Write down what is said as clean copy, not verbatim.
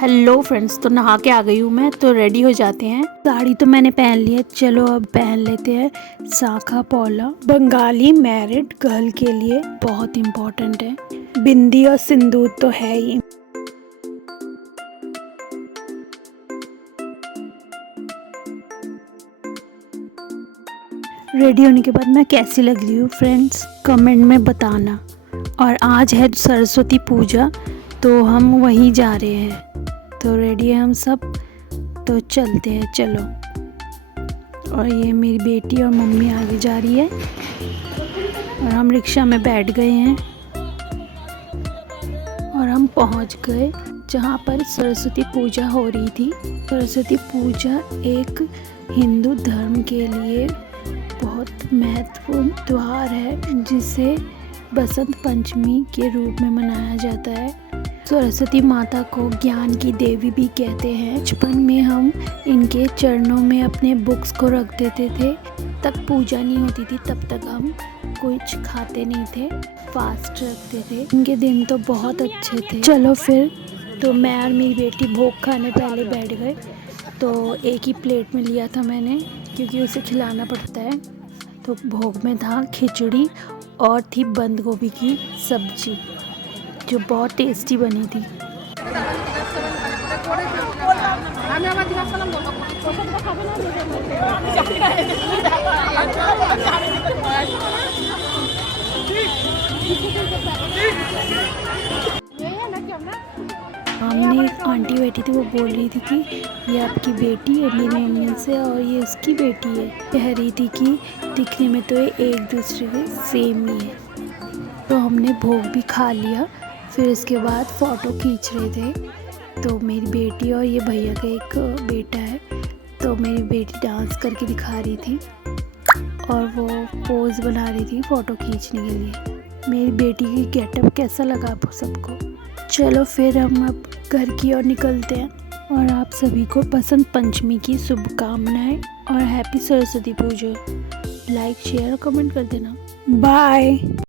Hello friends, तो नहा के आ गई हूँ मैं। तो रेडी हो जाते हैं। साड़ी तो मैंने पहन ली है, चलो अब पहन लेते हैं साखा पौला। बंगाली मैरिड गर्ल के लिए बहुत इम्पोर्टेंट है। बिंदी और सिंदूर तो है ही। रेडी होने के बाद मैं कैसी लग रही हूँ फ्रेंड्स, कमेंट में बताना। और आज है सरस्वती पूजा, तो हम वहीं जा रहे हैं। तो रेडी है हम सब, तो चलते हैं, चलो। और ये मेरी बेटी और मम्मी आगे जा रही है और हम रिक्शा में बैठ गए हैं और हम पहुंच गए जहां पर सरस्वती पूजा हो रही थी। सरस्वती पूजा एक हिंदू धर्म के लिए बहुत महत्वपूर्ण त्यौहार है, जिसे बसंत पंचमी के रूप में मनाया जाता है। सरस्वती माता को ज्ञान की देवी भी कहते हैं। बचपन में हम इनके चरणों में अपने बुक्स को रख देते थे। तक पूजा नहीं होती थी, तब तक हम कुछ खाते नहीं थे, फास्ट रखते थे। इनके दिन तो बहुत अच्छे थे। चलो फिर, तो मैं और मेरी बेटी भोग खाने पहले बैठ गए। तो एक ही प्लेट में लिया था मैंने, क्योंकि उसे खिलाना पड़ता है। तो भोग में था खिचड़ी और थी बंद गोभी की सब्जी, जो बहुत टेस्टी बनी थी। हमने एक आंटी बैठी थी, वो बोल रही थी कि ये आपकी बेटी है मेरी मम्मी से, और ये उसकी बेटी है। कह रही थी कि दिखने में तो ये एक दूसरे के सेम ही है। तो हमने भोग भी खा लिया। फिर इसके बाद फ़ोटो खींच रहे थे। तो मेरी बेटी और ये भैया का एक बेटा है, तो मेरी बेटी डांस करके दिखा रही थी और वो पोज बना रही थी फ़ोटो खींचने के लिए। मेरी बेटी की गेटअप कैसा लगा आप सबको? चलो फिर हम अब घर की ओर निकलते हैं। और आप सभी को बसंत पंचमी की शुभकामनाएं और हैप्पी सरस्वती पूजा। लाइक, शेयर और कमेंट कर देना। बाय।